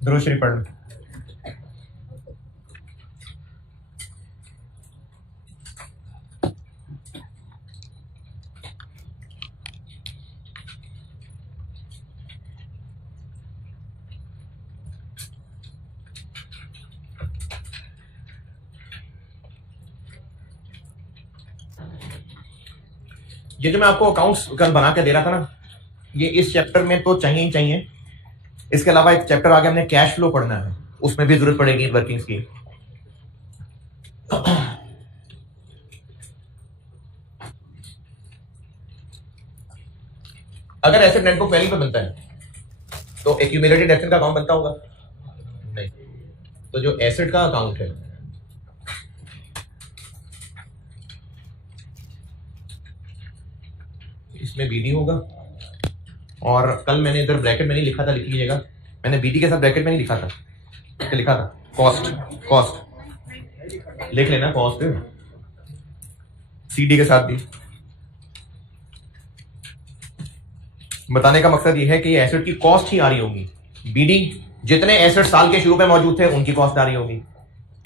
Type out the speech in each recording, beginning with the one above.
दुरूद शरीफ पढ़। ये जो मैं आपको अकाउंट्स कल बना के दे रहा था ना, ये इस चैप्टर में तो चाहिए ही चाहिए। इसके अलावा एक चैप्टर आगे हमने कैश फ्लो पढ़ना है, उसमें भी जरूरत पड़ेगी वर्किंग्स की। अगर एसेट नेट बुक वैल्यू पे बनता है तो एक्यूमुलेटेड एसेट का अकाउंट बनता होगा नहीं। तो जो एसेट का अकाउंट है इसमें बीडी होगा। और कल मैंने इधर ब्रैकेट में नहीं लिखा था, लिख लीजिएगा, मैंने बीडी के साथ ब्रैकेट में नहीं लिखा था, क्या लिखा था? कॉस्ट। कॉस्ट लिख लेना, कॉस्ट सीडी के साथ भी। बताने का मकसद ये है कि ये एसेट की कॉस्ट ही आ रही होगी। बीडी जितने एसेट साल के शुरू में मौजूद थे उनकी कॉस्ट आ रही होगी।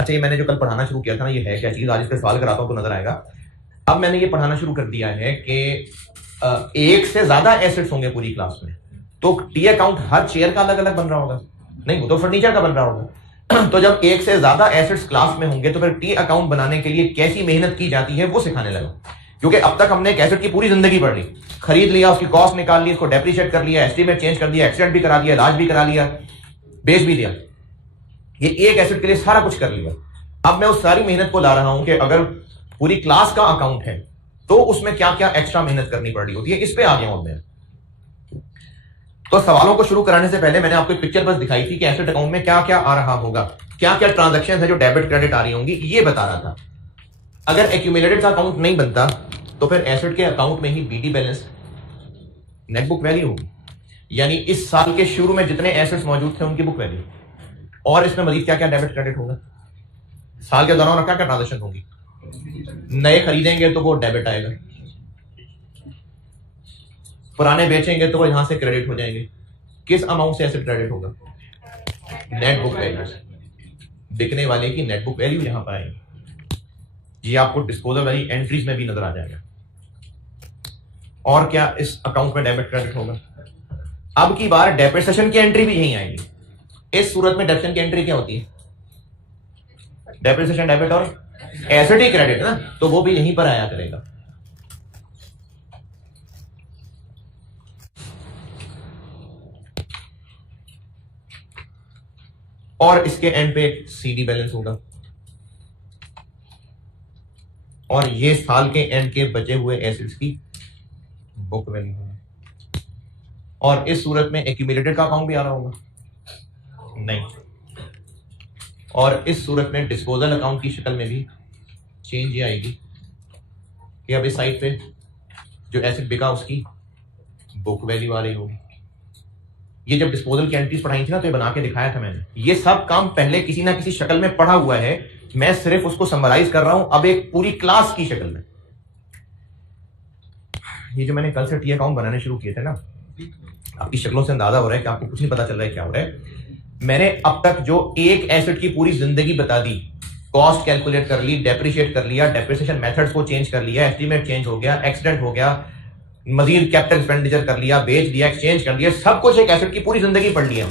अच्छा, ये मैंने जो कल पढ़ाना शुरू किया था ना, ये है क्या चीज? आज इसका सवाल कराता हूं तो नजर आएगा। अब मैंने ये पढ़ाना शुरू कर दिया है कि एक से ज्यादा एसेट्स होंगे पूरी क्लास में, तो टी अकाउंट हर चेयर का अलग अलग बन रहा होगा नहीं, वो तो फर्नीचर का बन रहा होगा। तो जब एक से ज्यादा एसेट्स क्लास में होंगे तो फिर टी अकाउंट बनाने के लिए कैसी मेहनत की जाती है वो सिखाने लगा। क्योंकि अब तक हमने एक एसेट की पूरी जिंदगी पढ़ ली, खरीद लिया, उसकी कॉस्ट निकाल ली, उसको डेप्रिशिएट कर लिया, एस्टीमेट चेंज कर दिया, एक्सीडेंट भी करा दिया, इलाज भी करा लिया, बेच भी दिया, ये एक एसेट के लिए सारा कुछ कर लिया। अब मैं उस सारी मेहनत को ला रहा हूं कि अगर पूरी क्लास का अकाउंट है तो उसमें क्या क्या एक्स्ट्रा मेहनत करनी पड़ रही होती है, इस पे आ गया हूं मैं। तो सवालों को शुरू कराने से पहले मैंने आपको एक पिक्चर बस दिखाई थी कि एसेट अकाउंट में क्या क्या आ रहा होगा, क्या क्या ट्रांजैक्शन है जो डेबिट क्रेडिट आ रही होंगी, ये बता रहा था। अगर एक्यूमुलेटेड का अकाउंट नहीं बनता तो फिर एसेट के अकाउंट में ही बीडी बैलेंस नेट बुक वैल्यू होगी, यानी इस साल के शुरू में जितने एसेट्स मौजूद थे उनकी बुक वैल्यू। और इसमें मजीद क्या क्या डेबिट क्रेडिट होगा, साल के दौरान क्या क्या ट्रांजैक्शन होगी। नए खरीदेंगे तो वो डेबिट आएगा, पुराने बेचेंगे तो वो यहां से क्रेडिट हो जाएंगे। किस अमाउंट से एसेट क्रेडिट होगा? Net book value. बिकने वाले की नेट बुक वैल्यू यहां पर आएगी। ये आपको डिस्पोजल वाली एंट्रीज में भी नजर आ जाएगा। और क्या इस अकाउंट में डेबिट क्रेडिट होगा? अब की बार डेप्रिसिएशन की एंट्री भी यहीं आएगी। इस सूरत में डेप्रिसिएशन की एंट्री क्या होती है? डेप्रिसिएशन डेबिट और एसेट ही क्रेडिट ना, तो वो भी यहीं पर आया करेगा। और इसके एंड पे सीडी बैलेंस होगा और ये साल के एंड के बचे हुए एसेट्स की बुक वैल्यू होगा। और इस सूरत में एक्यूमुलेटेड का अकाउंट भी आ रहा होगा नहीं, और इस सूरत में डिस्पोजल अकाउंट की शक्ल में भी चेंज ये आएगी कि अब इस साइड पे जो एसेट बिका उसकी बुक वैल्यू आ रही होगी। ये जब डिस्पोजल की एंट्रीज पढ़ाई थी ना तो ये बना के दिखाया था मैंने। ये सब काम पहले किसी ना किसी शक्ल में पढ़ा हुआ है, मैं सिर्फ उसको समराइज कर रहा हूं अब एक पूरी क्लास की शक्ल में। ये जो मैंने कल से टी अकाउंट बनाने शुरू किए थे ना, आपकी शक्लों से अंदाजा हो रहा है कि आपको कुछ नहीं पता चल रहा है क्या हो रहा है। मैंने अब तक जो एक एसेट की पूरी जिंदगी बता दी, कॉस्ट कैलकुलेट कर ली, डेप्रिशिएट कर लिया, डेप्रिसिएशन मेथड्स को चेंज कर लिया, एस्टीमेट चेंज हो गया, एक्सीडेंट हो गया, मजीद कैपिटल एक्सपेंडिचर कर लिया, बेच दिया, एक्सचेंज कर दिया, सब कुछ एक एसेट की पूरी जिंदगी पढ़ लिया।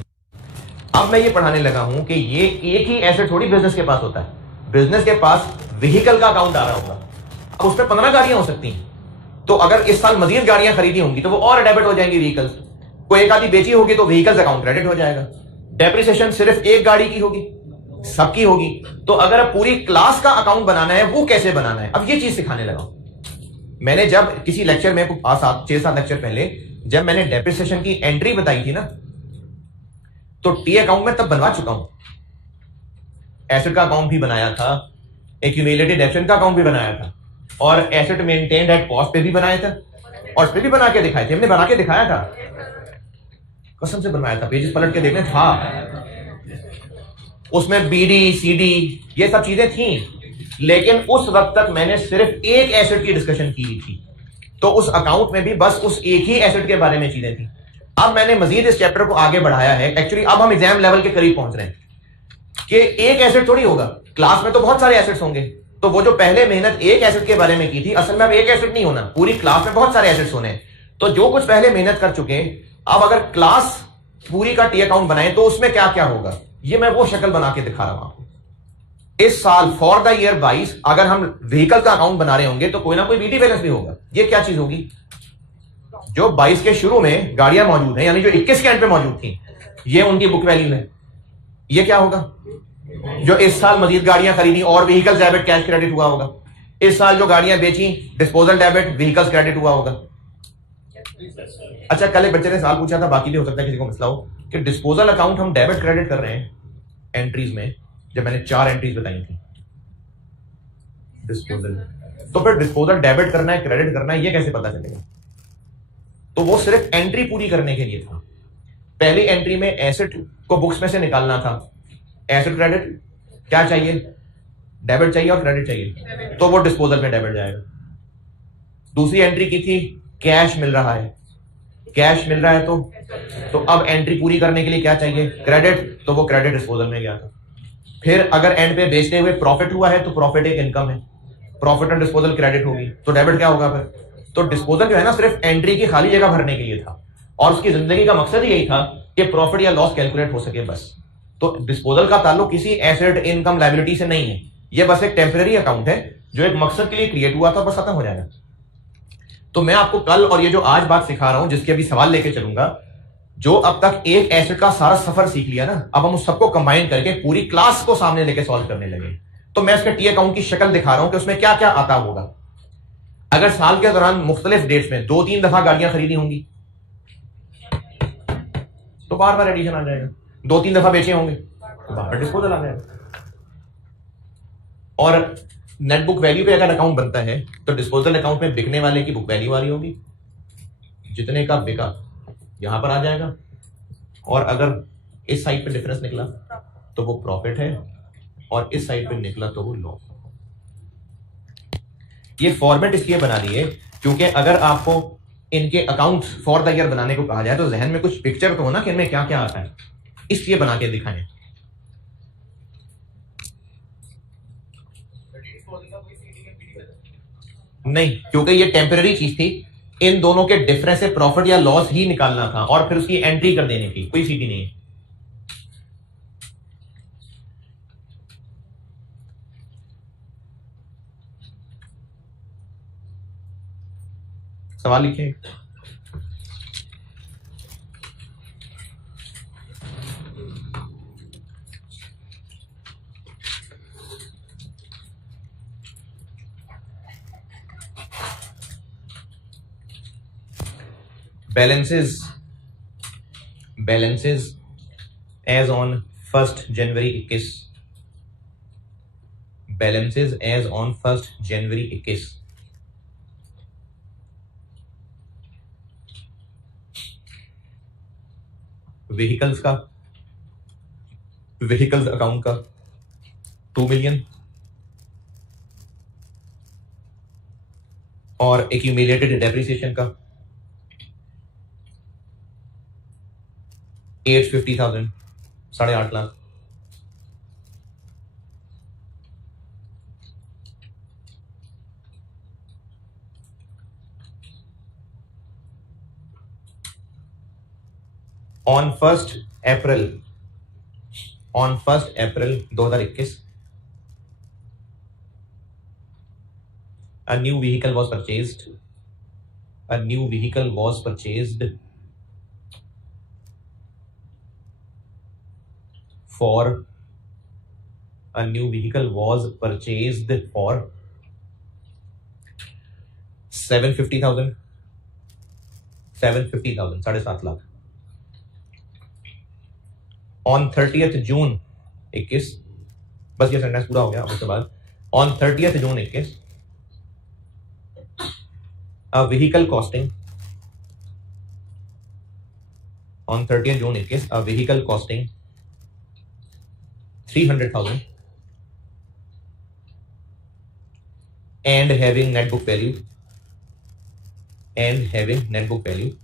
अब मैं ये पढ़ाने लगा हूं कि ये एक ही एसेट थोड़ी बिजनेस के पास होता है। बिजनेस के पास व्हीकल का अकाउंट आ रहा होगा, अब उसमें 15 गाड़ियां हो सकती हैं, तो अगर इस साल मजीद गाड़ियां खरीदी होंगी तो वो और डेबिट हो जाएंगी व्हीकल्स। कोई एक आधी बेची होगी तो व्हीकल्स अकाउंट क्रेडिट हो जाएगा। डेप्रिसिएशन सिर्फ एक गाड़ी की होगी, सबकी होगी। तो अगर पूरी क्लास का अकाउंट बनाना है वो कैसे बनाना है, अब ये चीज सिखाने लगा। मैंने जब किसी लेक्चर में 6-7 लेक्चर पहले जब मैंने डेप्रिसिएशन की एंट्री बताई थी ना, तो टी अकाउंट में तब बनवा चुका हूं। एसेट का अकाउंट भी बनाया था, एक्यूमुलेटेड एसेट का अकाउंट भी बनाया था, और एसेट मेंटेन्ड एट कॉस्ट पे भी बनाया था, और उस पे भी बना के दिखाए थे। हमने बना के दिखाया था, कसम से बनवाया था, पेजेस पलट के देखने था। उसमें बीडी सीडी ये सब चीजें थी, लेकिन उस वक्त तक मैंने सिर्फ एक एसेट की डिस्कशन की थी, तो उस अकाउंट में भी बस उस एक ही एसेट के बारे में चीजें थी। अब मैंने मजीद इस चैप्टर को आगे बढ़ाया है। एक्चुअली अब हम एग्जाम लेवल के करीब पहुंच रहे हैं कि एक एसेट थोड़ी होगा, क्लास में तो बहुत सारे एसेट्स होंगे। तो वो जो पहले मेहनत एक एसेट के बारे में की थी, असल में अब एक एसेट नहीं होना, पूरी क्लास में बहुत सारे एसेट्स होने हैं। तो जो कुछ पहले मेहनत कर चुके हैं, अब अगर क्लास पूरी का टी अकाउंट बनाए तो उसमें क्या क्या होगा, ये मैं वो शक्ल बना के दिखा रहा हूं आपको। इस साल फॉर द ईयर 22 अगर हम व्हीकल का अकाउंट बना रहे होंगे तो कोई ना कोई बीटी बैलेंस भी होगा। ये क्या चीज होगी? जो 22 के शुरू में गाड़ियां मौजूद हैं, यानी जो 21 के एंड पे मौजूद थी, ये उनकी बुक वैल्यू है। ये क्या होगा? जो इस साल मजीद गाड़ियां खरीदी और व्हीकल डेबिट कैश क्रेडिट हुआ होगा। इस साल जो गाड़ियां बेची डिस्पोजल डेबिट व्हीकल्स क्रेडिट हुआ होगा। अच्छा, कल एक बच्चे ने सवाल पूछा था, बाकी भी हो सकता है किसी को मसला हो, कि डिस्पोजल अकाउंट हम डेबिट क्रेडिट कर रहे हैं एंट्रीज में, जब मैंने 4 एंट्रीज बताई थी डिस्पोजल, तो फिर डिस्पोजल डेबिट करना है क्रेडिट करना है, ये कैसे पता चलेगा? तो वो सिर्फ एंट्री पूरी करने के लिए था। पहली एंट्री में एसेट को बुक्स में से निकालना था। एसेट क्रेडिट क्या चाहिए? डेबिट चाहिए और क्रेडिट चाहिए, तो वो डिस्पोजल में डेबिट जाएगा। दूसरी एंट्री की थी कैश मिल रहा है, कैश मिल रहा है तो अब एंट्री पूरी करने के लिए क्या चाहिए? क्रेडिट, तो वो क्रेडिट डिस्पोजल में गया था। फिर अगर एंड पे बेचते हुए प्रॉफिट हुआ है तो प्रॉफिट एक इनकम है, प्रॉफिट एंड डिस्पोजल क्रेडिट होगी, तो डेबिट क्या होगा फिर? तो डिस्पोजल जो है ना सिर्फ एंट्री की खाली जगह भरने के लिए था, और उसकी जिंदगी का मकसद यही था कि प्रॉफिट या लॉस कैलकुलेट हो सके बस। तो डिस्पोजल का ताल्लुक किसी एसेट इनकम लायबिलिटी से नहीं है, ये बस एक टेम्पररी अकाउंट है जो एक मकसद के लिए क्रिएट हुआ था, बस खत्म हो जाएगा। तो मैं आपको कल और ये जो आज बात सिखा रहा हूं, जिसके अभी सवाल लेके चलूंगा, जो अब तक एक एसेट का सारा सफर सीख लिया ना, अब हम उस सबको कंबाइन करके पूरी क्लास को सामने लेके सॉल्व करने लगे। तो मैं इसके टी अकाउंट की शक्ल दिखा रहा हूं कि उसमें क्या क्या आता होगा। अगर साल के दौरान मुख्तलिफ डेट्स में 2-3 दफा गाड़ियां खरीदी होंगी तो बार बार एडिशन आ जाएगा। 2-3 दफा बेचे होंगे तो बार बार डिस्पोजल आ जाएगा। और नेट बुक वैल्यू पे अगर अकाउंट बनता है तो डिस्पोजल अकाउंट में बिकने वाले की बुक वैल्यू आ रही होगी, जितने का बिका यहां पर आ जाएगा, और अगर इस साइड पे डिफरेंस निकला तो वो प्रॉफिट है, और इस साइड पे निकला तो वो लॉस। ये फॉर्मेट इसलिए बना दिए क्योंकि अगर आपको इनके अकाउंट फॉर द ईयर बनाने को कहा जाए तो जहन में कुछ पिक्चर तो हो ना कि इनमें क्या क्या आता है, इसलिए बना के दिखाएं। नहीं, क्योंकि ये टेम्पररी चीज थी, इन दोनों के डिफरेंस से प्रॉफिट या लॉस ही निकालना था और फिर उसकी एंट्री कर देने की, कोई सीटी नहीं है। सवाल लिखिए। balances as on 1st January 21, balances as on 1st January 21। Vehicles का, व्हीकल्स अकाउंट का 2 मिलियन, और एक्यूमुलेटेड डेप्रिसिएशन का 850,000, 8.5 lakh. On 1st April 2021 a new vehicle was purchased for 750,000, 7.5 lakh. On 30th जून 21, बस ये सेंटेंस पूरा हो गया। उसके बाद on 30th June 21 a vehicle costing 300,000 and having net book value and having net book value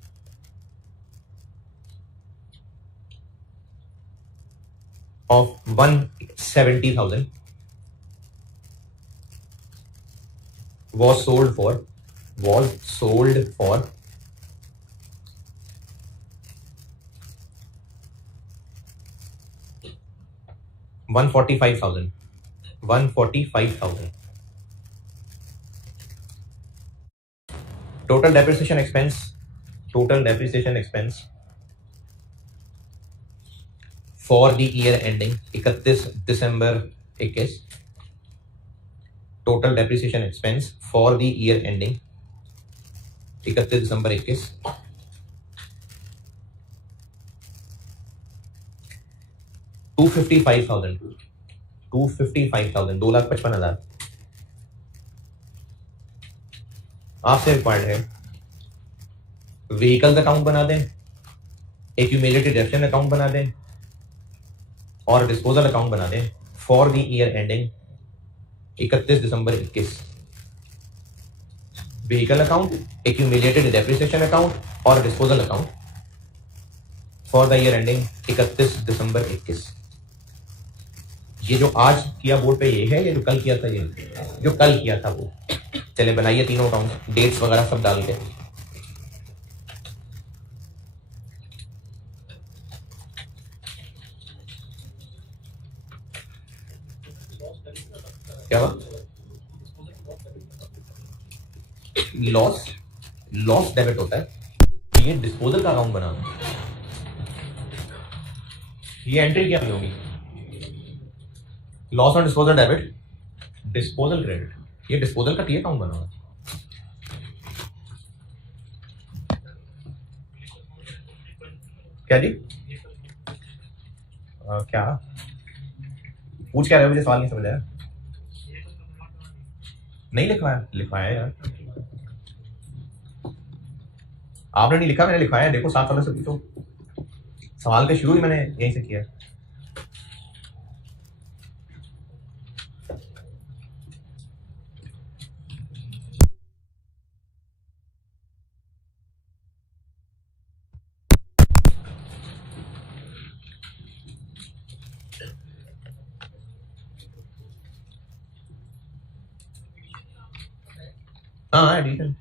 of 170,000 was sold for 145,000. Total depreciation expense for the year ending 31 December 21. Total depreciation expense for the year ending 31 December 21, 255,000, 2,55,000 आपसे required है vehicles account बना दें, accumulated deduction account बना दें और disposal account बना दें for the year ending 31 December 21। Vehicle account, accumulated depreciation account और disposal account for the year ending 31 December 21। ये जो आज किया बोर्ड पे ये है, ये जो कल किया था, ये जो कल किया था वो। चले बनाइए तीनों अकाउंट, डेट्स वगैरह सब डाल के। क्या हुआ? लॉस डेबिट होता है, ये डिस्पोजल का अकाउंट बना, ये एंट्री क्या होगी? Loss on disposal debit, disposal credit, ये डिस्पोजल का टी अकाउंट बना हुआ। क्या जी? क्या पूछ क्या रहे हो? मुझे सवाल नहीं समझ आया। नहीं लिखवाया यार, आपने नहीं लिखा, मैंने लिखवाया। देखो 7 वालों से पूछो, सवाल का शुरू ही मैंने यहीं से किया। हाँ एडिशन,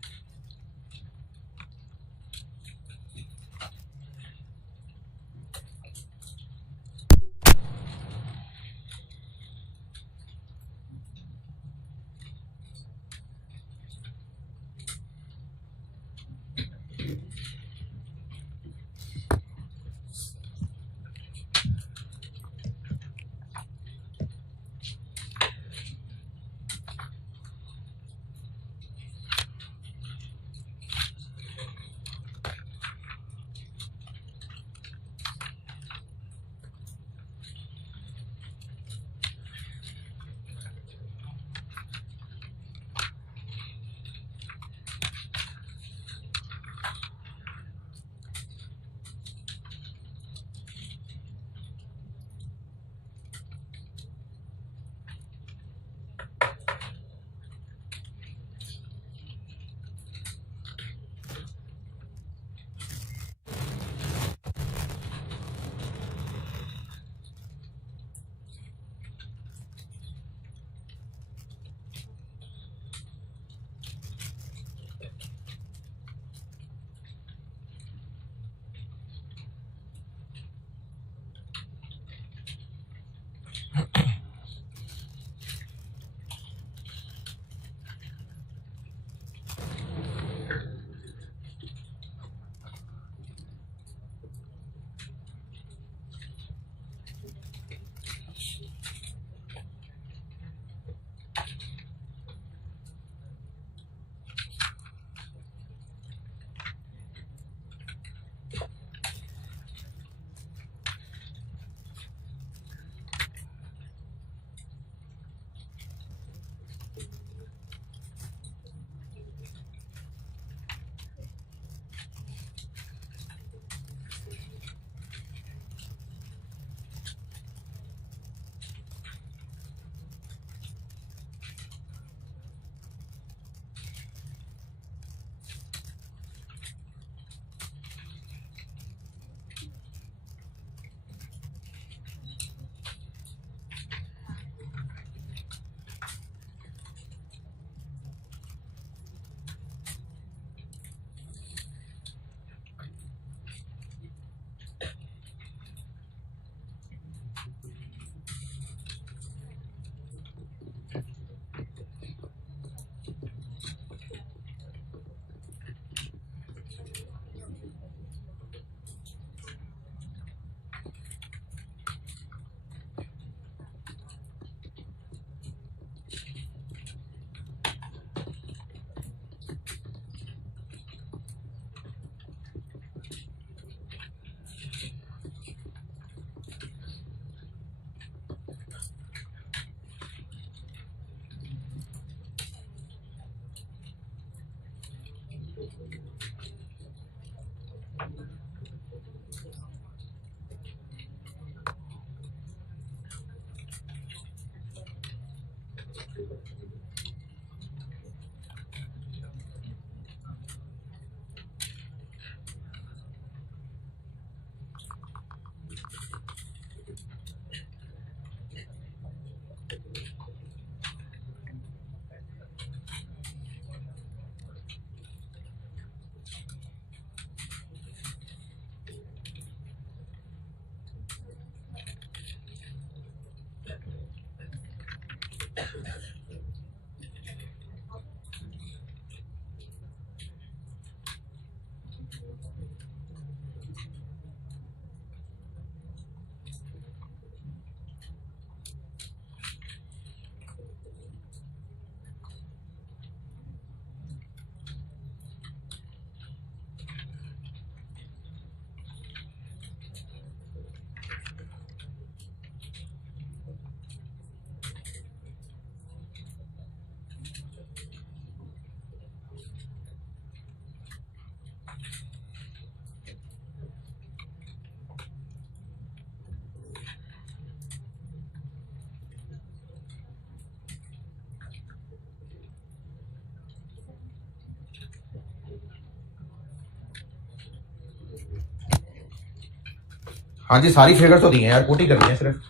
हाँ जी, सारी फिगर तो दी है यार, पुट ही करनी है सिर्फ।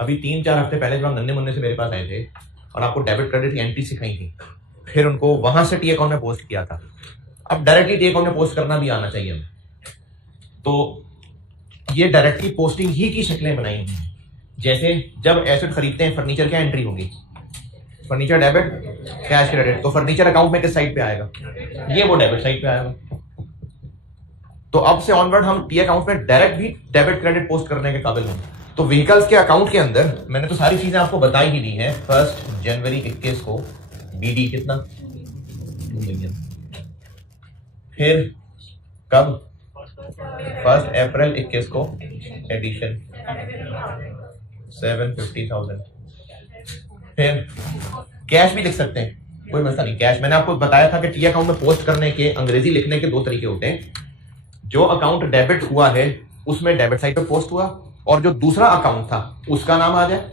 अभी 3-4 हफ्ते पहले जब आप नन्हे मुन्ने से मेरे पास आए थे और आपको डेबिट क्रेडिट की एंट्री सिखाई थी, फिर उनको वहां से टी अकाउंट में पोस्ट किया था। अब डायरेक्टली टी अकाउंट में पोस्ट करना भी आना चाहिए हमें। तो ये डायरेक्टली पोस्टिंग ही की शक्लें बनाई हुई हैं। जैसे जब एसेट खरीदते हैं, फर्नीचर क्या एंट्री होगी, फर्नीचर डेबिट, कैश क्रेडिट। तो फर्नीचर अकाउंट में किस साइड पे आएगा, ये वो डेबिट साइड पे आएगा। तो अब से ऑनवर्ड हम टी अकाउंट में डायरेक्ट भी डेबिट क्रेडिट पोस्ट करने के काबिल होंगे। तो व्हीकल्स के अकाउंट के अंदर मैंने तो सारी चीजें आपको बताई ही दी हैं। 1 जनवरी 21 को बीडी कितना, 2 मिलियन। फिर कब, 1 अप्रैल 21 को एडिशन 750,000। फिर कैश भी लिख सकते हैं, कोई मसला नहीं। कैश मैंने आपको बताया था कि टी अकाउंट में पोस्ट करने के अंग्रेजी लिखने के 2 तरीके होते हैं। जो अकाउंट डेबिट हुआ है उसमें डेबिट साइड पे पोस्ट हुआ, और जो दूसरा अकाउंट था उसका नाम आ जाए,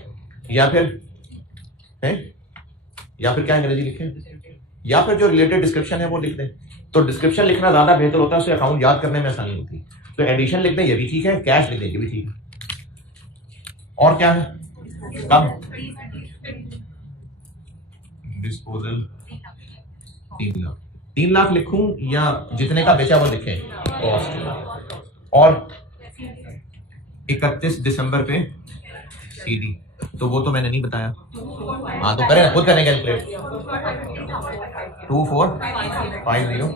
या फिर है, या फिर क्या अंग्रेजी लिखें, या फिर जो रिलेटेड डिस्क्रिप्शन है वो लिख दें। तो डिस्क्रिप्शन लिखना ज्यादा बेहतर होता है, उससे अकाउंट याद करने में आसानी होती है। तो एडिशन लिख दें, ये भी ठीक है। कैश लिख दें, ये भी ठीक है। और क्या है, कब, डिस्पोजल 3 लाख। 3 लाख लिखूं या जितने का बेचा वो लिखें, कॉस्ट। और 31 दिसंबर पे सीडी, तो वो तो मैंने नहीं बताया। हाँ तो करें, खुद करें कैलकुलेट। 2450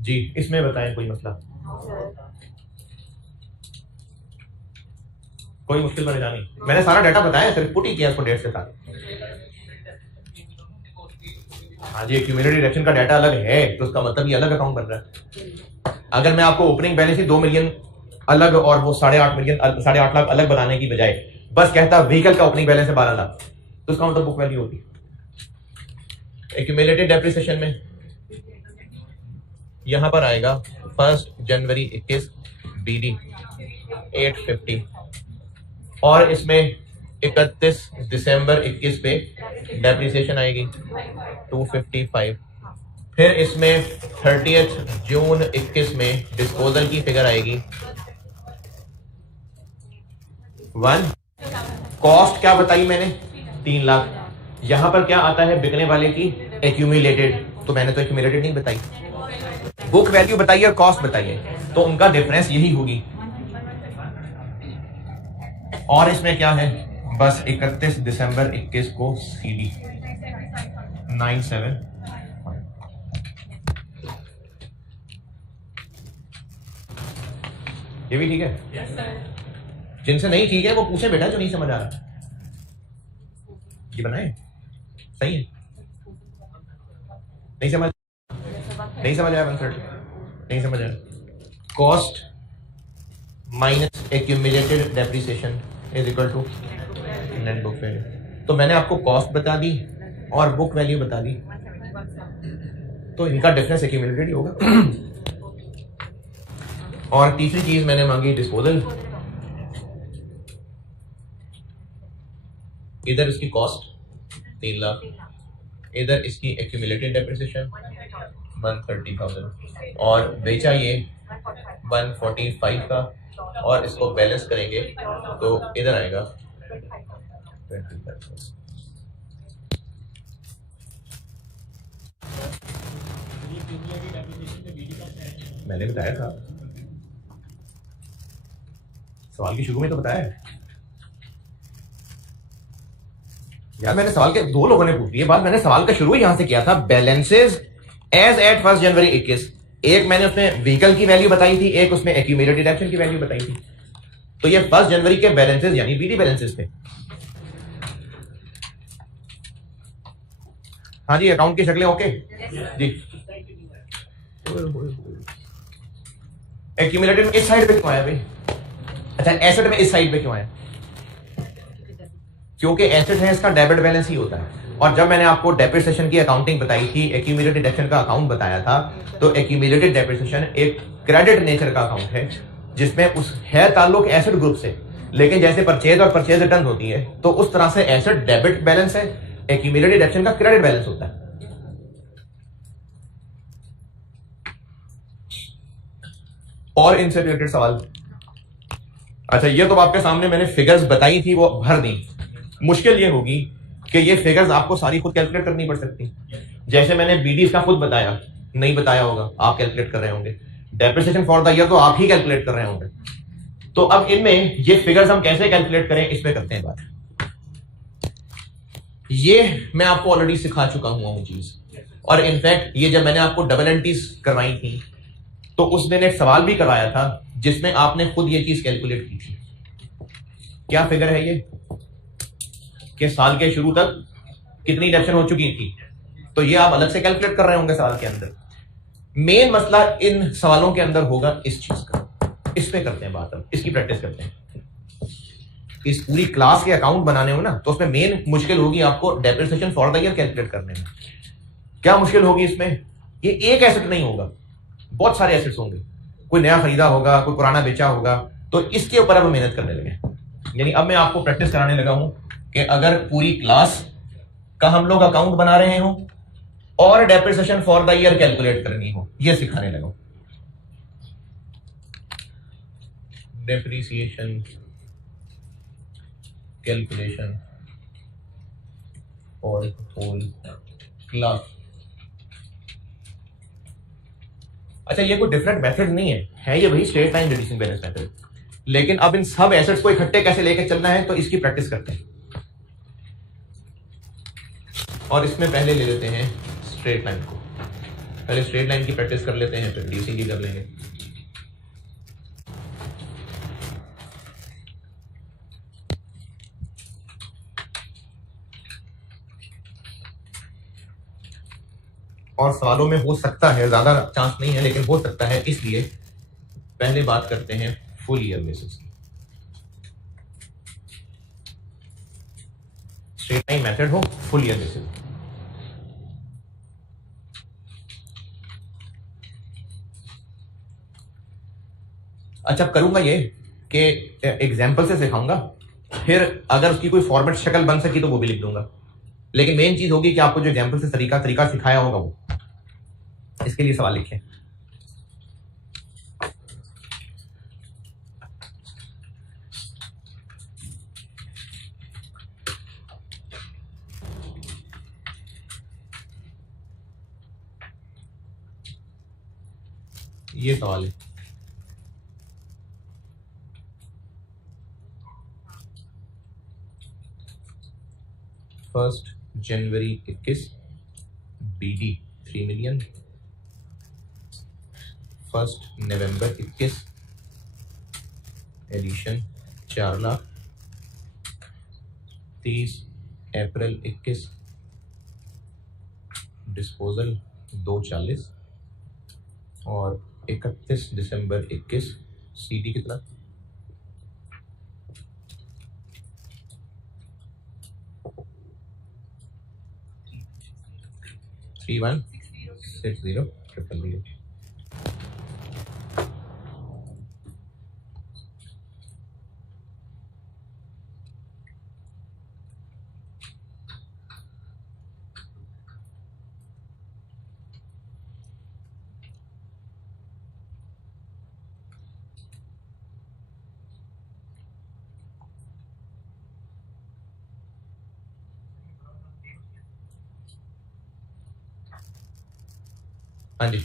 जी। इसमें बताएं, कोई मसला, कोई मुश्किल परेशानी? मैंने सारा डाटा बताया, सिर्फ पुट ही किया इसको डेट के साथ। हाँ जी, एक्यूमुलेटेड डिडक्शन का डाटा अलग है, तो उसका मतलब ये अलग अकाउंट बन रहा है। अगर मैं आपको ओपनिंग बैलेंस ही 2 मिलियन अलग और वो 8.5 लाख अलग बनाने की बजाय बस कहता व्हीकल का ओपनिंग बैलेंस है 12 लाख, तो उसका मतलब बुक वैल्यू होती। एक्यूमुलेटेड डेप्रिसिएशन में यहां पर आएगा 1 जनवरी 21 बीडी 850, और इसमें 31 दिसंबर 21 पे डेप्रिसिएशन आएगी 255। फिर इसमें 30 जून 21 में डिस्पोजल की फिगर आएगी 1। कॉस्ट क्या बताई मैंने, 3 लाख। यहां पर क्या आता है बिकने वाले की, एक्यूमुलेटेड, तो मैंने तो एक्यूमुलेटेड नहीं बताई। बुक वैल्यू बताइए और कॉस्ट बताइए, तो उनका डिफरेंस यही होगी। और इसमें क्या है, बस 31 दिसंबर 21 को सीडी 97। ये भी ठीक है? yes, जिनसे नहीं ठीक है वो पूछे बेटा, जो नहीं समझ आ रहा। ये बनाए सही है? नहीं समझ आया आंसर, नहीं समझ आया। Cost minus accumulated depreciation is equal to net book value. तो मैंने आपको कॉस्ट बता दी और बुक वैल्यू बता दी, तो इनका डिफरेंस एक्यूमुलेटेड ही होगा। और तीसरी चीज मैंने मांगी डिस्पोजल। इधर इसकी कॉस्ट 3 लाख, इधर इसकी एक्यूमुलेटेड डेप्रिसिएशन 130,000, और बेचा ये 145 का, और इसको बैलेंस करेंगे तो इधर आएगा 25,000। मैंने बताया था सवाल की शुरू में, तो बताया है यार। मैंने सवाल के 2 लोगों ने पूछ ये बात, मैंने सवाल का शुरू यहां से किया था, बैलेंसेस एज एट 1 जनवरी 21। एक मैंने उसमें व्हीकल की वैल्यू बताई थी, एक उसमें एक्यूमुलेटेड डिडक्शन की वैल्यू बताई थी। तो ये 1 जनवरी के बैलेंसेस यानी बीडी बैलेंसेस थे। हाँ जी, अकाउंट की शक्लें ओके जी। एक्यूमुलेटेड में इस साइड पे क्यों आया भाई? अच्छा, एसेट में इस साइड पे क्यों आया? क्योंकि एसेट है, इसका डेबिट बैलेंस ही होता है। और जब मैंने आपको डेप्रिसिएशन की अकाउंटिंग बताई थी, एक्यूमुलेटेड डिडक्शन का अकाउंट बताया था, तो एक्यूमुलेटेड डेप्रिसिएशन एक क्रेडिट नेचर का अकाउंट है जिसमें उस है ताल्लुक एसेट ग्रुप से, लेकिन जैसे परचेज और परचेज रिटर्न होती है तो उस तरह से एसेट डेबिट बैलेंस है, एक्यूमुलेटेड डिडक्शन का क्रेडिट बैलेंस होता है। और इनसे रिलेटेड सवाल? अच्छा, ये तो आपके सामने मैंने फिगर्स बताई थी, वो भर दी। मुश्किल ये होगी कि ये फिगर्स आपको सारी खुद कैलकुलेट करनी पड़ सकती। जैसे मैंने बीडीज का खुद बताया, नहीं बताया होगा, आप कैलकुलेट कर रहे होंगे। डेप्रिसिएशन फॉर द ईयर तो आप ही कैलकुलेट कर रहे होंगे। तो अब इनमें ये फिगर्स हम कैसे कैलकुलेट करें, इसमें करते हैं बात। ये मैं आपको ऑलरेडी सिखा चुका हूं चीज, और इनफैक्ट ये जब मैंने आपको डबल एंट्रीज करवाई थी तो उस दिन एक सवाल भी करवाया था जिसमें आपने खुद ये चीज कैलकुलेट की थी। क्या फिगर है ये कि साल के शुरू तक कितनी डिडक्शन हो चुकी थी, तो ये आप अलग से कैलकुलेट कर रहे होंगे साल के अंदर। मेन मसला इन सवालों के अंदर होगा इस चीज का, इस पे करते हैं बात, हम इसकी प्रैक्टिस करते हैं। इस पूरी क्लास के अकाउंट बनाने हो ना, तो उसमें मेन मुश्किल होगी आपको depreciation for the year calculate करने में। क्या मुश्किल होगी इसमें? ये एक एसेट नहीं होगा, बहुत सारे एसेट्स होंगे, कोई नया खरीदा होगा, कोई पुराना बेचा होगा, तो इसके ऊपर अब मेहनत करने लगे। यानी अब मैं आपको प्रैक्टिस कराने लगा हूं कि अगर पूरी क्लास का हम लोग अकाउंट बना रहे हो और depreciation for the year calculate करनी हो, ये सिखाने लगा। डेप्रिसिएशन कैलकुलेशन और होल क्लास। अच्छा, ये कोई डिफरेंट मेथड नहीं है ये वही straight line reducing balance method, लेकिन अब इन सब एसेट्स को इकट्ठे कैसे लेके चलना है तो इसकी प्रैक्टिस करते हैं। और इसमें पहले ले लेते हैं स्ट्रेट लाइन को, पहले स्ट्रेट लाइन की प्रैक्टिस कर लेते हैं, फिर रिड्यूसिंग की कर लेंगे। और सवालों में हो सकता है, ज्यादा चांस नहीं है लेकिन हो सकता है, इसलिए पहले बात करते हैं फुल ईयर बेसिस की। स्ट्रेट लाइन मेथड हो, फुल ईयर बेसिस। अच्छा, करूंगा ये कि एग्जाम्पल से सिखाऊंगा, फिर अगर उसकी कोई फॉर्मेट शक्ल बन सकी तो वो भी लिख दूंगा, लेकिन मेन चीज होगी कि आपको जो एग्जाम्पल से तरीका सिखाया होगा वो, इसके लिए सवाल लिखें। ये सवाल है। First January 21 BD 3 million, first November 21 addition 4 lakh, 30 April 21 disposal 240, और 31 दिसंबर 21 सीडी कितना? 31600000। हाँ जी,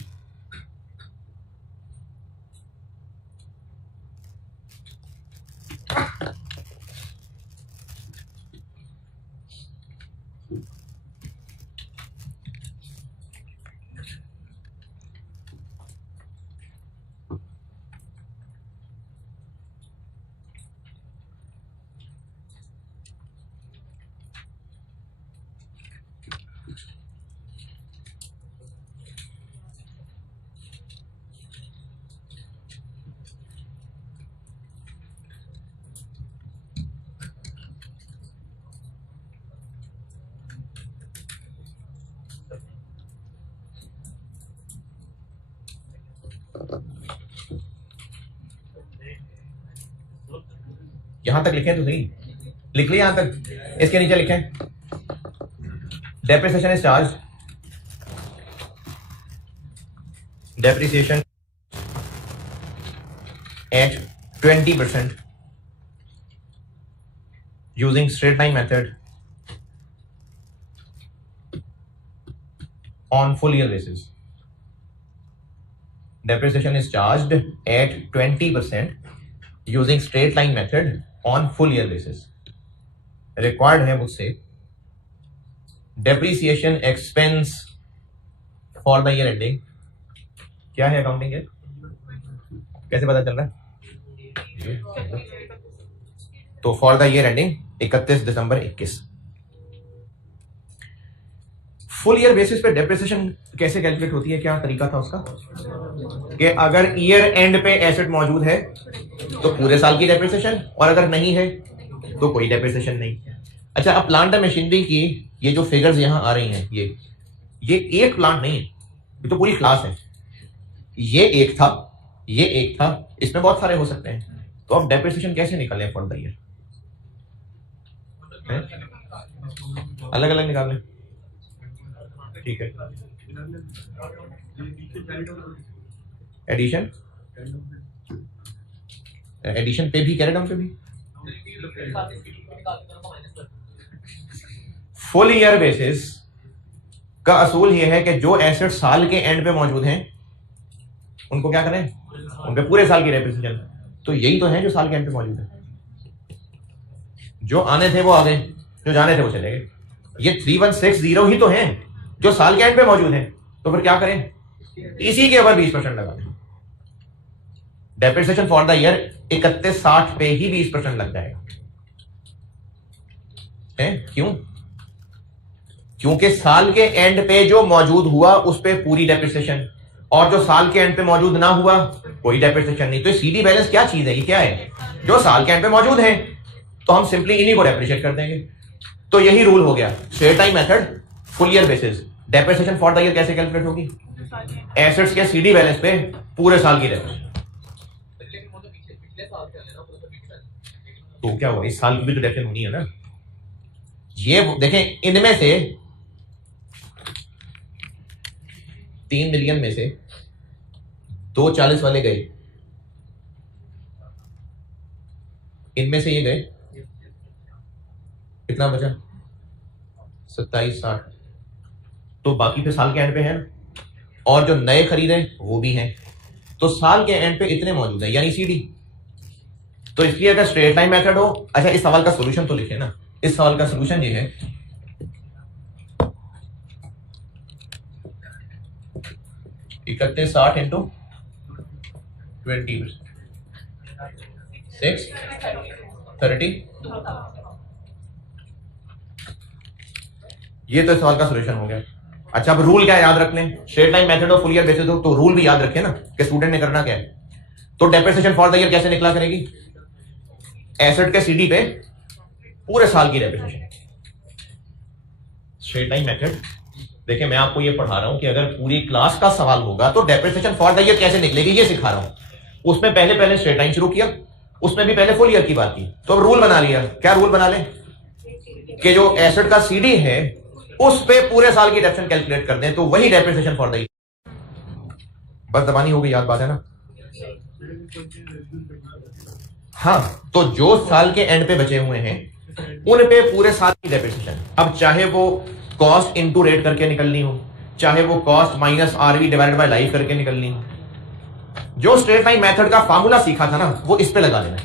यहां तक लिखें तो सही, लिख लिया यहां तक, इसके नीचे लिखें depreciation is charge, depreciation at 20% using straight line method on full year basis. Depreciation is charged at 20% using straight line method on full year basis. Required है मुझसे depreciation expense for the year ending. क्या है accounting है, कैसे पता चल रहा है? तो for the year ending 31 December 21। Full year basis पे डेप्रिसिएशन कैसे कैलकुलेट होती है, क्या तरीका था उसका? कि अगर ईयर एंड पे एसेट मौजूद है तो पूरे साल की डेप्रिसिएशन, और अगर नहीं है तो कोई डेप्रिसिएशन नहीं। अच्छा, अब प्लांट एंड मशीनरी की ये जो फिगर्स यहां आ रही हैं, ये एक प्लांट नहीं है, ये तो पूरी क्लास है। ये एक था, ये एक था, इसमें बहुत सारे हो सकते हैं। तो अब डेप्रिसिएशन कैसे निकालें फॉर द ईयर? अलग अलग निकाल लें, ठीक है। एडिशन, एडिशन पे भी, कैरी डाउन पे भी। फुल ईयर बेसिस का असूल यह है कि जो एसेट साल के एंड पे मौजूद हैं उनको क्या करें, उनपे पूरे साल की डेप्रिसिएशन। तो यही तो है जो साल के एंड पे मौजूद है। जो आने थे वो आ गए, जो जाने थे वो चले गए। ये 3160 ही तो हैं जो साल के एंड पे मौजूद हैं। तो फिर क्या करें, इसी के ऊपर 20% लगा दें। डेप्रिसिएशन फॉर द ईयर 3160 पे ही 20% लग जाएगा। क्यों? क्योंकि साल के एंड पे जो मौजूद हुआ उस पे पूरी डेप्रिसिएशन, और जो साल के एंड पे मौजूद ना हुआ कोई डेप्रिसिएशन नहीं। तो सीडी बैलेंस क्या चीज है, ये क्या है? जो साल के एंड पे मौजूद है, तो हम सिंपली इन्हीं को डेप्रिशिएट कर देंगे। तो यही रूल हो गया, straight line method full year basis. Depreciation for the year कैसे कैलकुलेट होगी? एसेट्स के सीडी बैलेंस पे पूरे साल की डेप्रिसिएशन। तो क्या हुआ, इस साल की भी तो डेप्रिसिएशन होनी है ना। ये देखें, इनमें से 3 मिलियन में से 240 वाले गए, इनमें से ये गए, कितना बचा? 2760। तो बाकी पे साल के एंड पे है ना, और जो नए खरीदे वो भी हैं। तो साल के एंड पे इतने मौजूद हैं, यानी सीडी। तो इसलिए अगर स्ट्रेट लाइन मेथड हो, अच्छा इस सवाल का सॉल्यूशन तो लिखे ना। इस सवाल का सॉल्यूशन ये है, 3160 इंटू 20, 630। ये तो इस सवाल का सॉल्यूशन हो गया। अच्छा, अब रूल क्या याद रख लें? स्ट्रेट लाइन मेथड और फुल ईयर बेसिस हो तो रूल भी याद रखें ना कि स्टूडेंट ने करना क्या है। तो डेप्रिसिएशन फॉर द ईयर कैसे निकला करेगी? एसेट के सीडी पे पूरे साल की डेप्रिसिएशन। स्ट्रेट लाइन मेथड, देखिए मैं आपको ये पढ़ा रहा हूं कि अगर पूरी क्लास का सवाल होगा तो डेप्रिसिएशन फॉर द ईयर कैसे निकलेगी ये सिखा रहा हूं। उसमें पहले स्ट्रेट लाइन शुरू किया, उसमें भी पहले फुल ईयर की बात की। तो अब रूल बना लिया। क्या रूल बना लें कि जो एसेट का सीडी है उस पे पूरे साल की डेप्रिसिएशन कैलकुलेट कर दें, तो वही डेप्रिसिएशन फॉर द ईयर। बस दबानी हो गई, याद बात है ना। हाँ, तो जो साल के एंड पे बचे हुए हैं उन पे पूरे साल की डेप्रिसिएशन। अब चाहे वो कॉस्ट इनटू रेट करके निकलनी हो, चाहे वो cost minus RV divided by life करके निकलनी हो, जो स्ट्रेट लाइन मेथड का फार्मूला सीखा था ना वो इस पे लगा देना।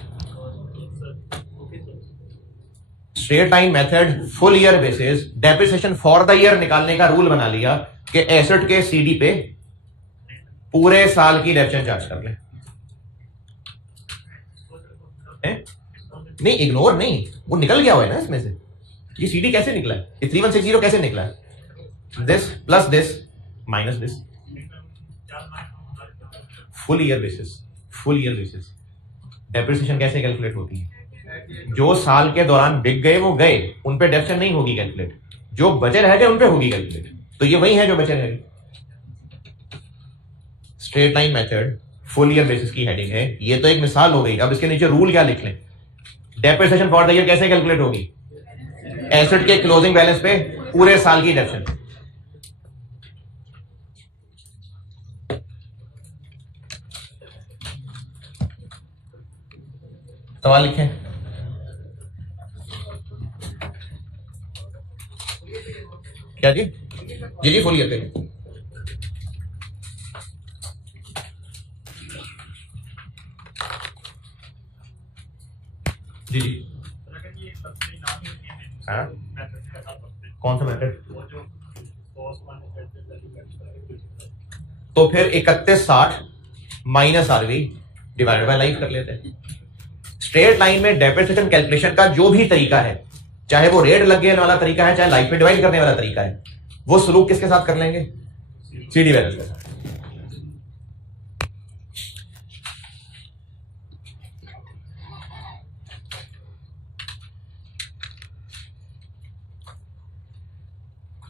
Straight line method full year basis depreciation for the year निकालने का रूल बना लिया कि एसेट के सीडी पे पूरे साल की डेप्रिसिएशन चार्ज कर ले। नहीं, इग्नोर नहीं, वो निकल गया हुआ है ना इसमें से। ये सीडी कैसे निकला है, ये 3160 कैसे निकला है? This plus this minus this. Full year basis, full year basis depreciation कैसे कैलकुलेट होती है? जो साल के दौरान बिक गए वो गए, उन पे डेप्रिसिएशन नहीं होगी कैलकुलेट। जो बचे रह गए उन पे होगी कैलकुलेट। तो ये वही है जो बचे रह गए। Straight line method full year basis की हेडिंग है। ये तो एक मिसाल हो गई। अब इसके नीचे रूल क्या लिख लें डेप्रिसिएशन फॉर द ईयर कैसे कैलकुलेट होगी? एसेट के क्लोजिंग बैलेंस पे पूरे साल की डिडक्शन। सवाल लिखें। क्या जी? जी जी फुल ईयर पे। जी जी हाँ? कौन सा मेथड? तो फिर 3160 minus RV divided by life कर लेते हैं। स्ट्रेट लाइन में डेप्रिसिएशन कैलकुलेशन का जो भी तरीका है, चाहे वो रेट लगने वाला तरीका है, चाहे लाइफ पे डिवाइड करने वाला तरीका है, वो सलूक किसके साथ कर लेंगे? सीडी बैलेंस के साथ।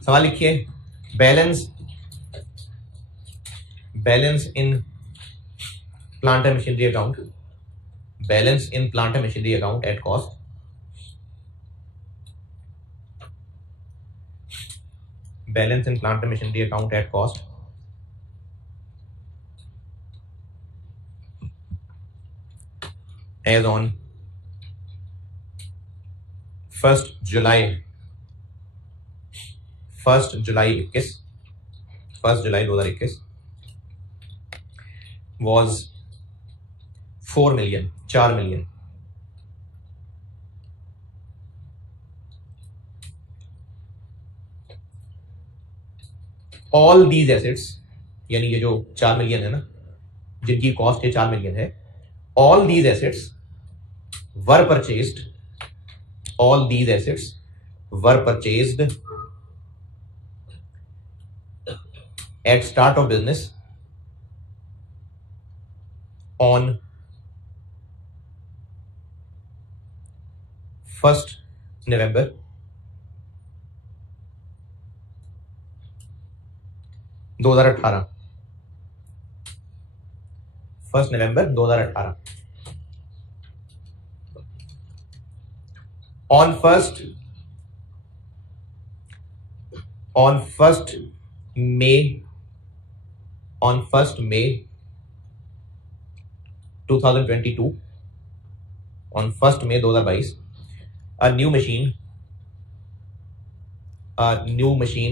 सवाल लिखिए। Balance in plant and machinery account, balance in plant and machinery account at cost, balance in plant and machinery account at cost as on 1 July 2021 was 4 million, 4 million. All these assets, यानी ये जो 4 million है ना, जिनकी cost है 4 million है, all these assets were purchased at start of business on 1st November 2018। 1 November 2018। on 1st May 2022, on 1st May 2022, a new machine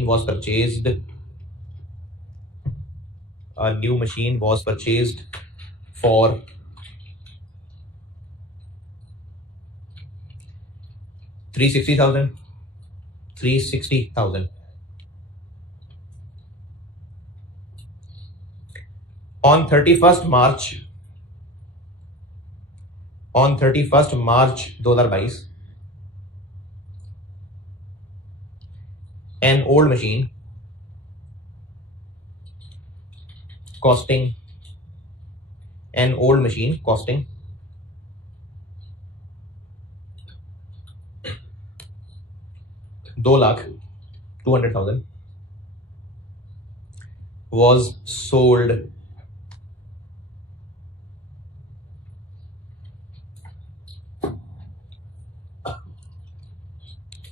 was purchased. A new machine was purchased for 360,000. On 31st March 2022, an old machine costing 2,200,000 was sold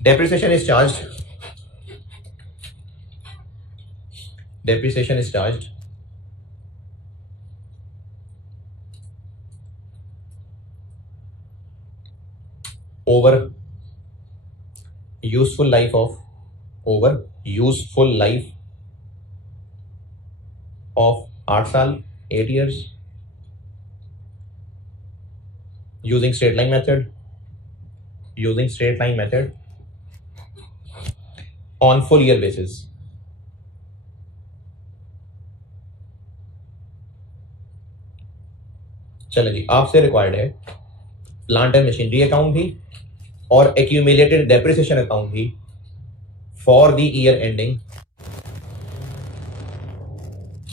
Depreciation is charged over useful life of 8 साल 8 years using straight line method on full year basis। चलिए जी, आपसे required है plant and machinery account भी और accumulated depreciation account भी for the year ending,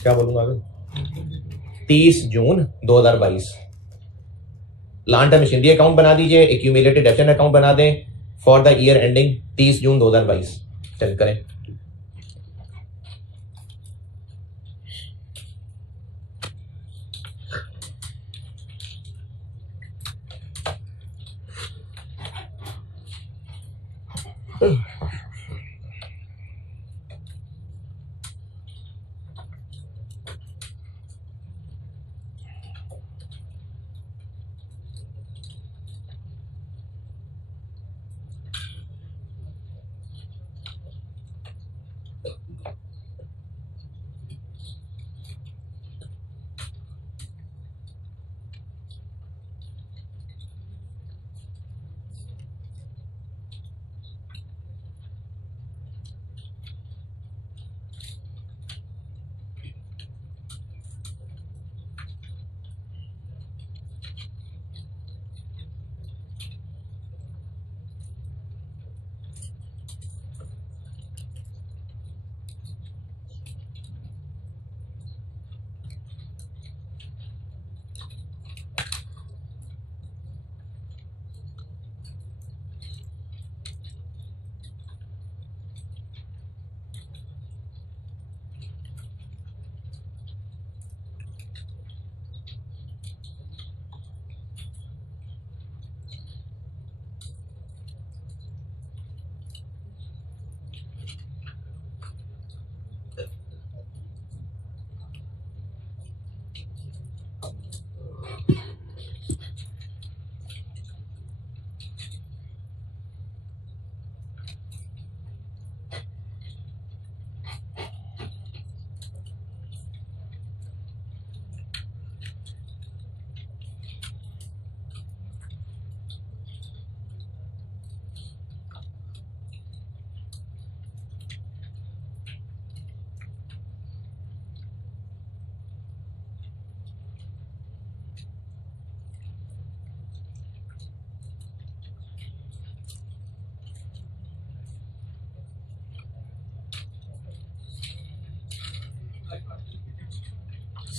क्या बोलूंगा अभी, 30 जून 2022। प्लांट एंड मशीनरी अकाउंट बना दीजिए, एक्यूमुलेटेड डेप्रिसिएशन अकाउंट बना दें फॉर द ईयर एंडिंग 30 जून 2022। चल करें।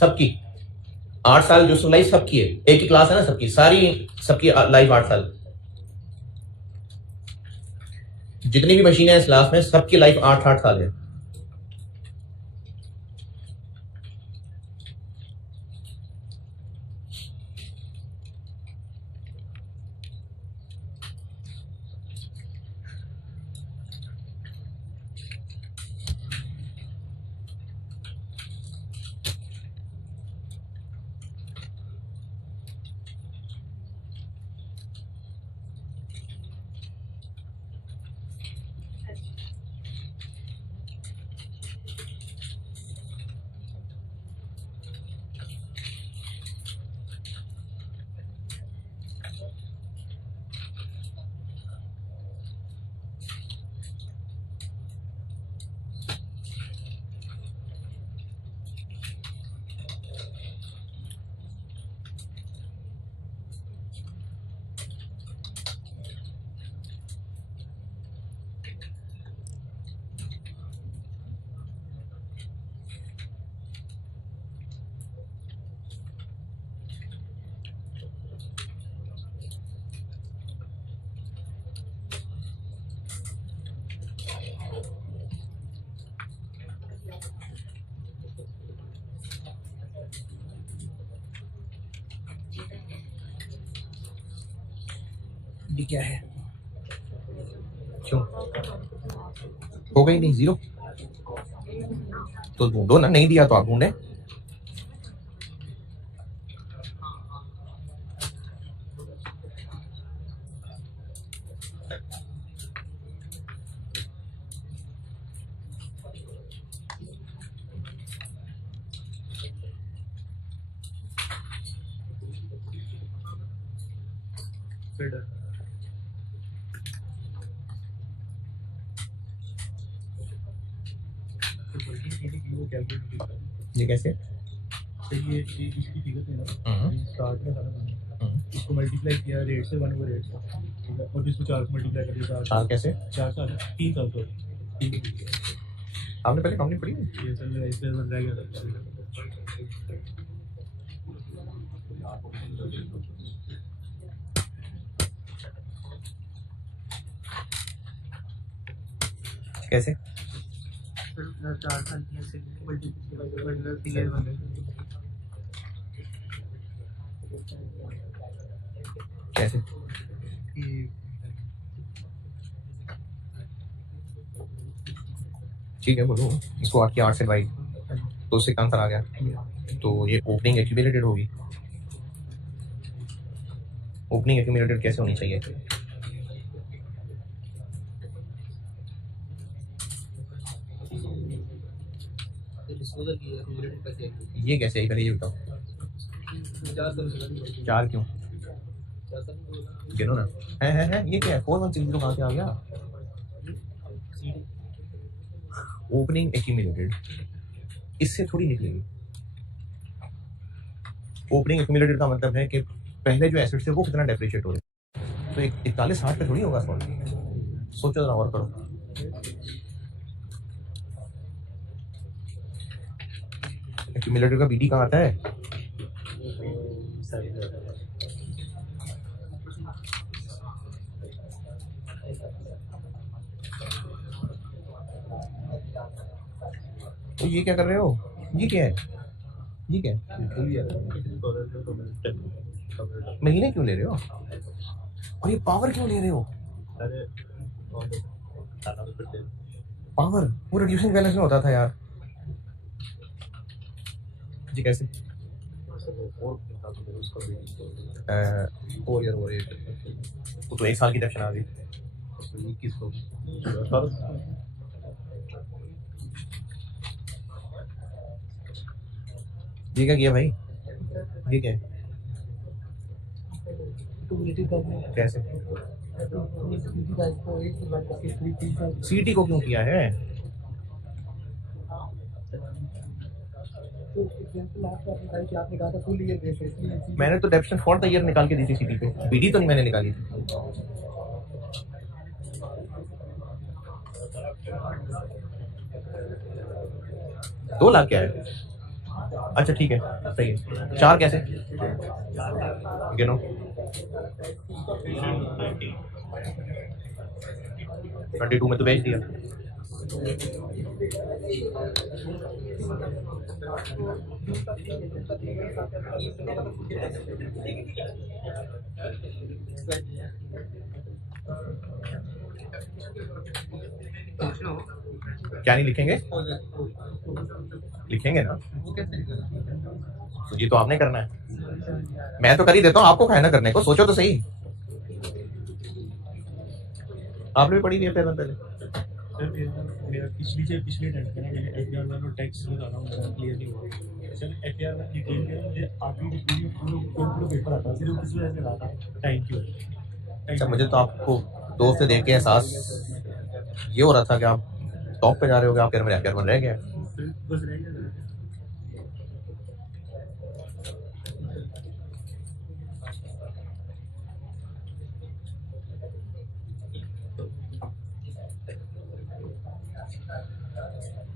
सबकी 8 साल जो लाइफ सबकी है, एक ही क्लास है ना सबकी, सारी सबकी लाइफ 8 साल। जितनी भी मशीनें हैं इस क्लास में सबकी लाइफ 8-8 साल है। ये क्या है? क्यों हो गई नहीं 0? तो ढूंढो ना, नहीं दिया तो आप ढूंढे। ये कैसे? ये इसकी फिगर है ना, स्टार्ट में था, इसको मल्टीप्लाई किया रेट से 1/8 ठीक है, और इसको 4 से मल्टीप्लाई कर दिया। 4 कैसे? 4 साल 3 साल तो आपने पहले कंप्लीट पढ़ी है? ये सर इससे रह गया था। कैसे? 4 साल की ऐसे मल्टीप्लाई कैसे? ठीक है बोलो, इसको 8 की 8 से डिवाइड, तो उससे आंसर आ गया। तो ये ओपनिंग एक्यूमुलेटेड होगी। ओपनिंग एक्यूमुलेटेड कैसे होनी चाहिए? ये कैसे आई, पहले ये बताओ। 4 क्यों? गिनो ना। है ये क्या है? 4160 कहाँ से आ गया? ओपनिंग एक्यूमुलेटेड इससे थोड़ी निकलेगी। ओपनिंग एक्यूमुलेटेड का मतलब है कि पहले जो एसेट्स थे वो कितना डेप्रिशिएट हो रहे, तो 4160 पे थोड़ी होगा सॉल्व। सोचो जरा और करो। एक्यूमुलेटेड का बीडी कहाँ आता है? तो ये क्या कर रहे हो? ये क्या है? ये क्या है? महीने क्यों ले रहे हो? और ये पावर क्यों ले रहे हो? पावर वो रिड्यूसिंग बैलेंस में होता था यार जी। कैसे? 4 ईयर हो रही है, वो तो 1 साल की डेप्शन आ गई। ये क्या किया भाई? ये क्या है? कैसे? सीटी को क्यों किया है? मैंने तो डेप्शन फॉर द ईयर निकाल के दी थी सीटी पे, बीडी तो नहीं मैंने निकाली थी। दो लाख क्या है? अच्छा ठीक है, सही है। 4 कैसे? गिनो। 22 में तो बेच दिया। क्या नहीं लिखेंगे? लिखेंगे ना। तो ये तो आपने करना है, मैं तो कर ही देता हूँ, आपको खाना करने को। सोचो तो सही, आपने भी पढ़ी थी पहले। सर मेरा पिछले टेस्ट में मैंने एफआर वाला टैक्स निकाला, मेरा क्लियर नहीं हुआ सर। एफआर में डिटेल में मुझे आखिरी पूरा पेपर आता, सिर्फ किस वजह से आता टाइम की वजह। अच्छा, मुझे तो आपको दोस्त से देख के एहसास ये हो रहा था कि आप टॉप पे जा रहे हो, आप एफआर में रह गया। बस रह गया।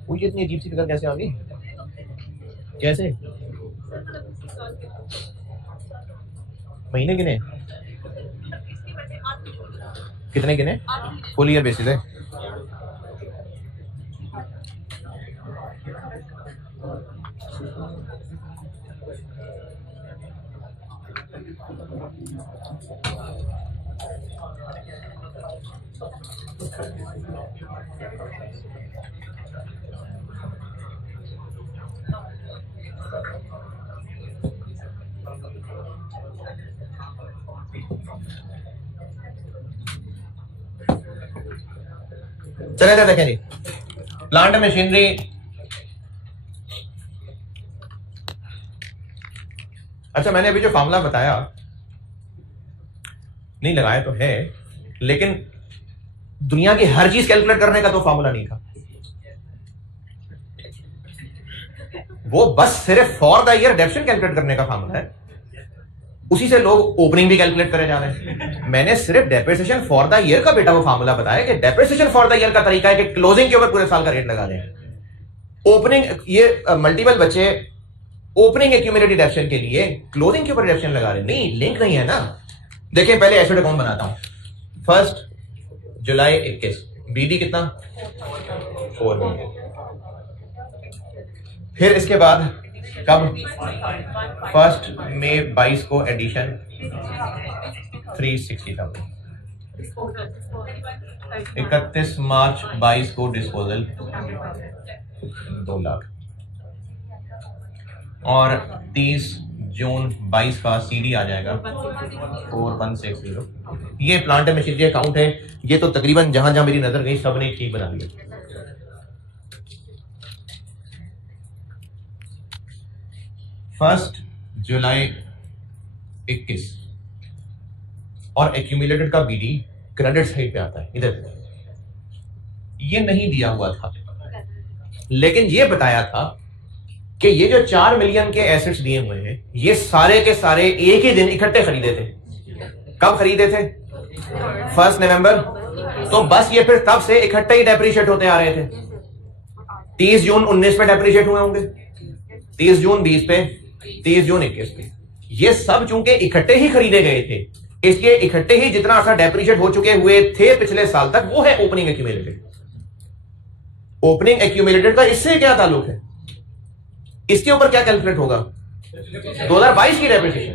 वो ये इतनी अजीब सी फिगर कैसे आ गई? कैसे? महीने गिने? कितने गिने? फुल ईयर बेसिस है। चले थे देखें जी, प्लांट मशीनरी अच्छा मैंने अभी जो फार्मूला बताया नहीं लगाया तो है, लेकिन दुनिया की हर चीज कैलकुलेट करने का तो फार्मूला नहीं था। वो बस सिर्फ फॉर द ईयर डेप्शन कैलकुलेट करने का फार्मूला है, उसी से लोग ओपनिंग भी कैलकुलेट करे जा रहे हैं। मैंने सिर्फ डेप्रिसिएशन फॉर द ईयर का बेटा वो फार्मूला बताया कि डेप्रिसिएशन फॉर द ईयर का तरीका है कि क्लोजिंग के ऊपर पूरे साल का रेट लगा दें। ओपनिंग ये मल्टीपल बच्चे ओपनिंग एक्यूमुलेटेड डेप्शन के लिए क्लोजिंग के ऊपर डेप्शन लगा रहे हैं, नहीं लिंक नहीं है ना। देखिए पहले एसिड अकाउंट बनाता हूं, 1 जुलाई 21 बीडी कितना 4 मिलियन, फिर इसके बाद कब 1 मई 22 को एडिशन 360,000, 31 मार्च 22 को डिस्पोजल 2 लाख, और 30 जून 22 का सीडी आ जाएगा 4160। ये प्लांट एंड मशीनरी अकाउंट है। ये तो तकरीबन जहां जहां मेरी नजर गई सबने ठीक बना दिया। 1 जुलाई 21 और एक्यूमुलेटेड का बीडी क्रेडिट साइड पे आता है। इधर ये नहीं दिया हुआ था, लेकिन ये बताया था कि ये जो 4 मिलियन के एसेट्स दिए हुए हैं ये सारे के सारे एक ही दिन इकट्ठे खरीदे थे। कब खरीदे थे? 1 नवंबर। तो बस ये फिर तब से इकट्ठे ही डेप्रिशिएट होते आ रहे थे। 30 जून 19 पे डेप्रिशिएट हुए होंगे, 30 जून 20 पे, 30 जून 21 पे। ये सब चूंकि इकट्ठे ही खरीदे गए थे, इसलिए इकट्ठे ही जितना असा डेप्रिशिएट हो चुके हुए थे पिछले साल तक, वो है ओपनिंग एक्यूमुलेटेड। ओपनिंग एक्यूमुलेटेड का इससे क्या ताल्लुक है? इसके ऊपर क्या कैलकुलेट होगा? 2022 की डेप्रिसिएशन,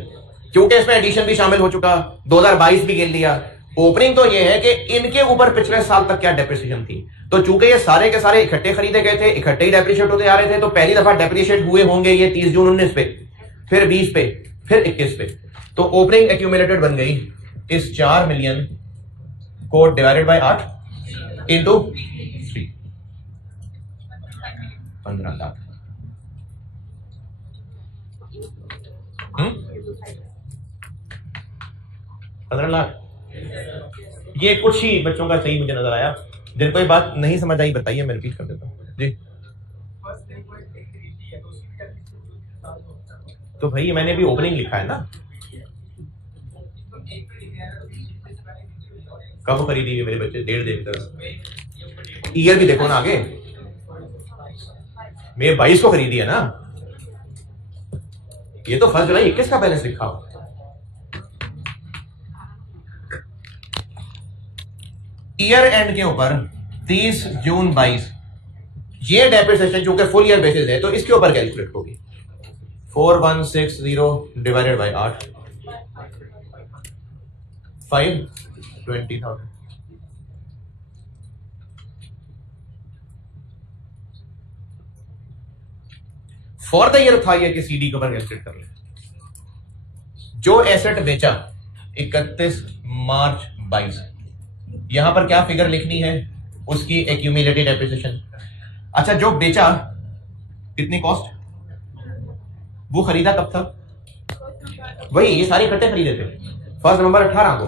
क्योंकि इसमें एडिशन भी शामिल हो चुका, 2022 भी गिन लिया। ओपनिंग तो यह है कि इनके ऊपर पिछले साल तक क्या डेप्रिसिएशन थी। तो चूंकि ये सारे के सारे इकट्ठे खरीदे गए थे, इकट्ठे ही डेप्रिशिएट होते आ रहे थे, तो पहली दफा डेप्रिशिएट हुए होंगे ये 30 जून 19 पे, फिर 20 पे, फिर 21 पे। तो ओपनिंग एक्यूमुलेटेड बन गई इस 4 मिलियन को divided by 8 into 3, 15 lakh. 15 lakh. ये कुछ ही बच्चों का सही मुझे नजर आया। जिनको ये बात नहीं समझ आई बताइए, मैं रिपीट कर देता हूँ जी। तो भाई मैंने भी ओपनिंग लिखा है ना। कब खरीदी है मेरे बच्चे? 1.5 तक। ईयर भी देखो ना आगे, मैं 22 को खरीदी है ना। ये तो 1 जुलाई 21 का बैलेंस लिखा हो। ईयर एंड के ऊपर 30 जून 22, ये डेप्रिसिएशन चूंकि फुल ईयर बेसिस है तो इसके ऊपर कैलकुलेट होगी। 4160 divided by 8, 520,000। For the year था ये कि सीडी के ऊपर कैलकुलेट कर ले। जो एसेट बेचा 31 मार्च 22, यहां पर क्या फिगर लिखनी है? उसकी एक्यूमुलेटेड डेप्रिसिएशन। अच्छा, जो बेचा कितनी कॉस्ट? वो खरीदा कब था? वही, ये सारे इकट्ठे खरीदे थे 1 नवंबर 18 को।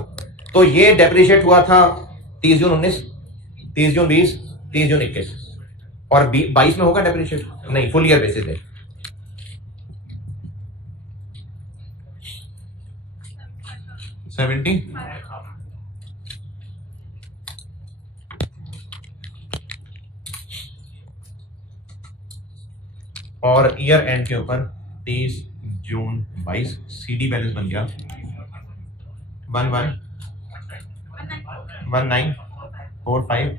तो ये डेप्रिशिएट हुआ था 30 जून 19, 30 जून 20, 30 जून 21, और 22 में होगा डेप्रिशिएट? नहीं, फुल ईयर बेसिस है। $70 और ईयर एंड के ऊपर 30 जून 22 सीडी बैलेंस बन गया 111945।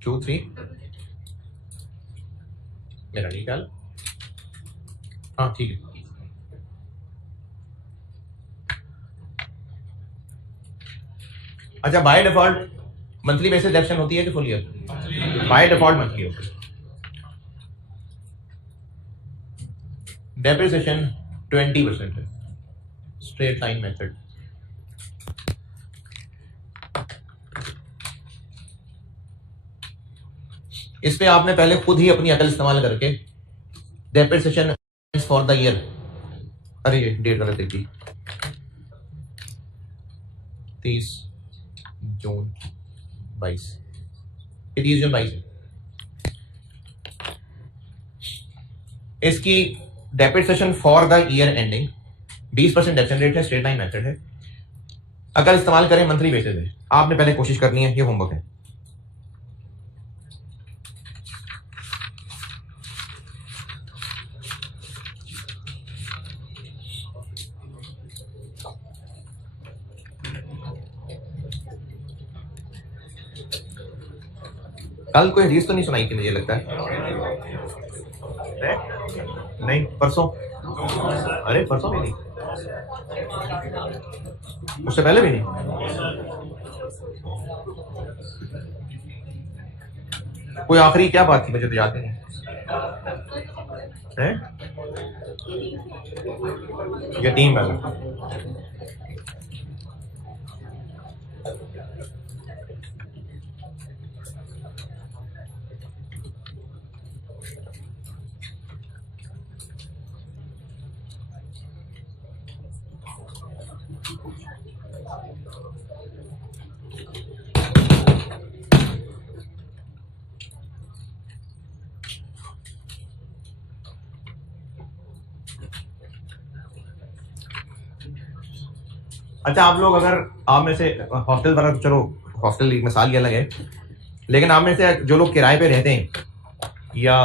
2 3 मेरा नहीं ख्याल। हाँ ठीक है। अच्छा, बाय डिफॉल्ट मंथली बेसिस डेप्शन होती है कि full year? By default monthly होती है। डेप्रिसिएशन 20% है, स्ट्रेट लाइन मेथड। इस पे आपने पहले खुद ही अपनी अकल इस्तेमाल करके डेप्रिसिएशन फॉर द ईयर, अरे ये डेट गलत लिखी, 30 जून 22, 30 जून 22 है। इसकी depreciation for the year ending 20% डेप्शन rate है, स्ट्रेट लाइन मेथड है। अगर इस्तेमाल करें मंथली बेसिस है, आपने पहले कोशिश करनी है, ये होमवर्क है। कल कोई हदीस तो नहीं सुनाई थी मुझे लगता है, नहीं परसों, अरे परसों भी नहीं, उससे पहले भी नहीं। कोई आखिरी क्या बात थी, मुझे तो याद नहीं है। यतीम वाला, अच्छा आप लोग, अगर आप में से हॉस्टल वाला, चलो हॉस्टल एक मिसाल की अलग है, लेकिन आप में से जो लोग किराए पे रहते हैं या